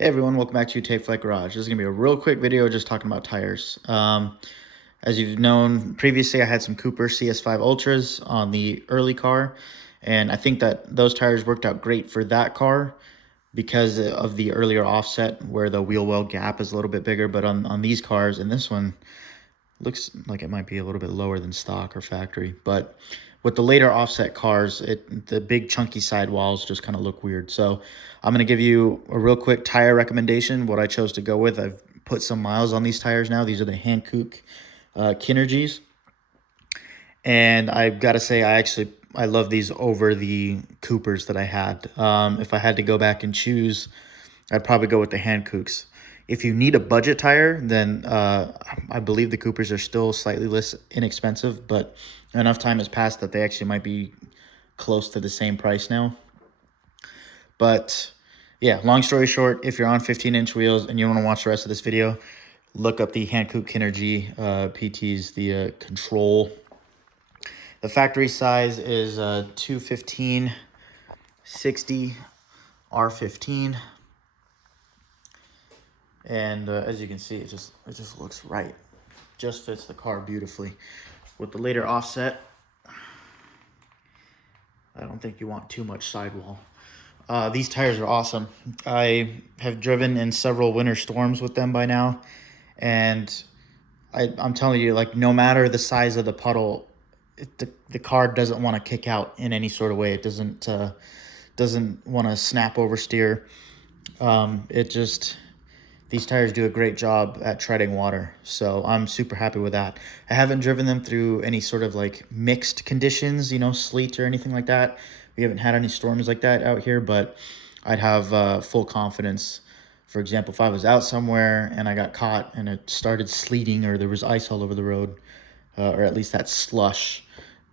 Hey everyone, welcome back to Tape Flight Garage. This is going to be a real quick video just talking about tires. As you've known, previously I had some Cooper CS5 Ultras on the early car, and I think that those tires worked out great for that car because of the earlier offset where the wheel well gap is a little bit bigger, but on these cars, and this one, looks like it might be a little bit lower than stock or factory, but with the later offset cars, the big chunky sidewalls just kind of look weird. So I'm going to give you a real quick tire recommendation, what I chose to go with. I've put some miles on these tires now. These are the Hankook Kinergies. And I've got to say, I love these over the Coopers that I had. If I had to go back and choose, I'd probably go with the Hankooks. If you need a budget tire, then I believe the Coopers are still slightly less inexpensive, but enough time has passed that they actually might be close to the same price now. But yeah, long story short, if you're on 15-inch wheels and you want to watch the rest of this video, look up the Hankook Kinergy PTs, the Control. The factory size is 215 60 R15. And as you can see, it just looks right. Just fits the car beautifully. With the later offset, I don't think you want too much sidewall. These tires are awesome. I have driven in several winter storms with them by now, and I'm telling you, like, no matter the size of the puddle, the car doesn't want to kick out in any sort of way. It doesn't want to snap oversteer. These tires do a great job at treading water, so I'm super happy with that. I haven't driven them through any sort of like mixed conditions, sleet or anything like that. We haven't had any storms like that out here, but I'd have full confidence. For example, if I was out somewhere and I got caught and it started sleeting or there was ice all over the road, or at least that slush,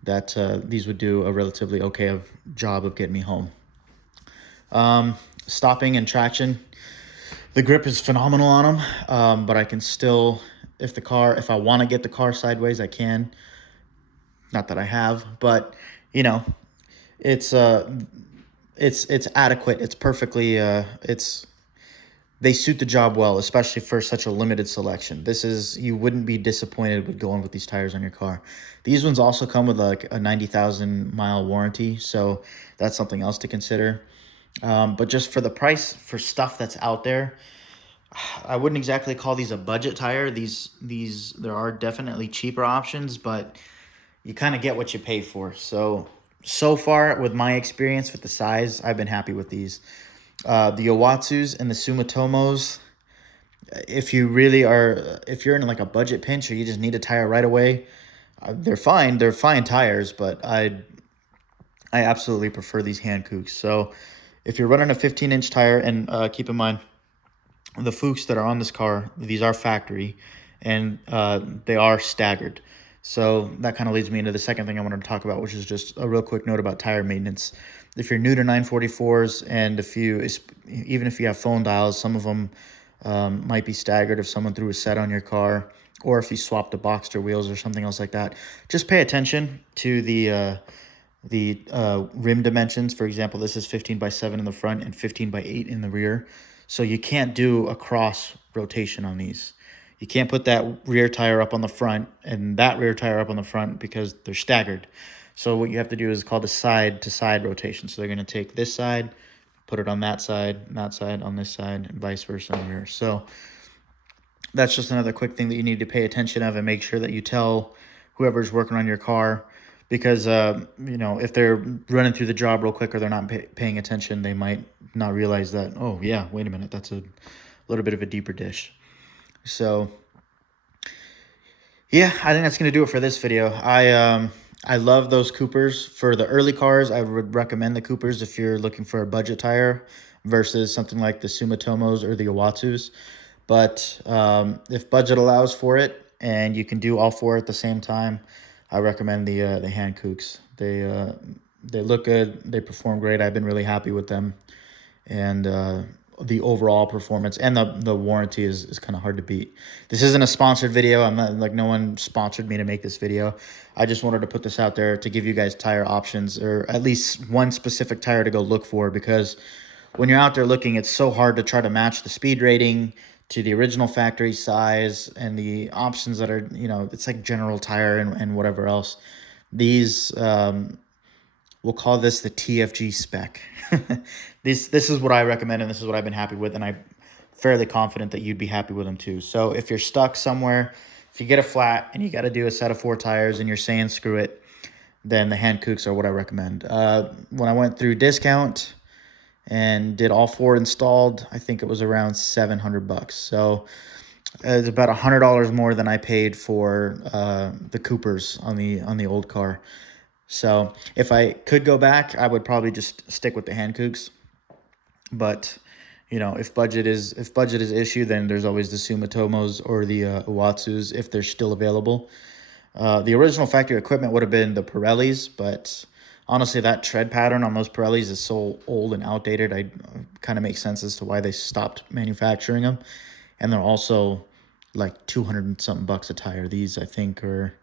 that these would do a relatively okay job of getting me home. Stopping and traction. The grip is phenomenal on them, but I can still, if I want to get the car sideways, I can. Not that I have, but it's adequate. It's perfectly, they suit the job well, especially for such a limited selection. You wouldn't be disappointed with going with these tires on your car. These ones also come with like a 90,000 mile warranty, so that's something else to consider. But just for the price, for stuff that's out there, I wouldn't exactly call these a budget tire. There are definitely cheaper options, but you kind of get what you pay for. So far, with my experience with the size, I've been happy with these. The Owatsus and the Sumitomos, if you're in like a budget pinch or you just need a tire right away, they're fine. They're fine tires, but I absolutely prefer these Hankooks. So if you're running a 15-inch tire, and keep in mind, the Fuchs that are on this car, these are factory, and they are staggered. So that kind of leads me into the second thing I wanted to talk about, which is just a real quick note about tire maintenance. If you're new to 944s, and even if you have phone dials, some of them might be staggered if someone threw a set on your car, or if you swapped the Boxster wheels or something else like that. Just pay attention to the rim dimensions. For example, this is 15x7 in the front and 15x8 in the rear. So you can't do a cross rotation on these. You can't put that rear tire up on the front and that rear tire up on the front because they're staggered. So what you have to do is called a side-to-side rotation. So they're going to take this side, put it on that side on this side, and vice versa on the rear. So that's just another quick thing that you need to pay attention of and make sure that you tell whoever's working on your car, because if they're running through the job real quick or they're not paying attention, they might not realize that, oh yeah, wait a minute, that's a little bit of a deeper dish. So yeah, I think that's going to do it for this video. I love those Coopers. For the early cars, I would recommend the Coopers if you're looking for a budget tire versus something like the Sumitomos or the Owatsus. But if budget allows for it and you can do all four at the same time, I recommend the Hankooks. They look good. They perform great. I've been really happy with them. And the overall performance and the warranty is kind of hard to beat. This isn't a sponsored video. I'm not, like, no one sponsored me to make this video. I just wanted to put this out there to give you guys tire options, or at least one specific tire to go look for, because when you're out there looking, it's so hard to try to match the speed rating to the original factory size and the options that are, it's like General Tire and whatever else. These, we'll call this the TFG spec. This is what I recommend, and this is what I've been happy with, and I'm fairly confident that you'd be happy with them too. So if you're stuck somewhere, if you get a flat and you got to do a set of 4 tires and you're saying screw it, then the Hankooks are what I recommend. When I went through discount and did all 4 installed, I think it was around $700. So it's about $100 more than I paid for the Coopers on the old car. So if I could go back, I would probably just stick with the Hankooks. But if budget is issue, then there's always the Sumitomos or the Iwatsus if they're still available. The original factory equipment would have been the Pirellis, but honestly, that tread pattern on those Pirellis is so old and outdated. I kind of makes sense as to why they stopped manufacturing them, and they're also like 200 and something bucks a tire. These I think are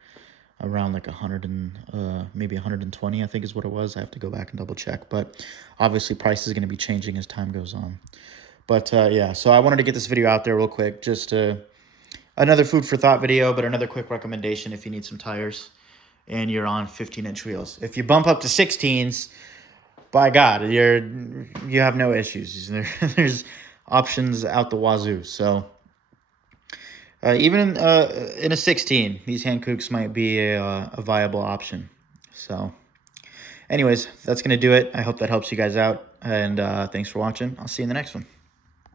around like 100 and maybe 120, I think is what it was. I have to go back and double check, but obviously price is going to be changing as time goes on. But yeah, so I wanted to get this video out there real quick, just another food for thought video, but another quick recommendation if you need some tires and you're on 15-inch wheels. If you bump up to 16s, by God, you have no issues. There's options out the wazoo. So even in a 16, these Hankooks might be a viable option. So anyways, that's going to do it. I hope that helps you guys out. And thanks for watching. I'll see you in the next one.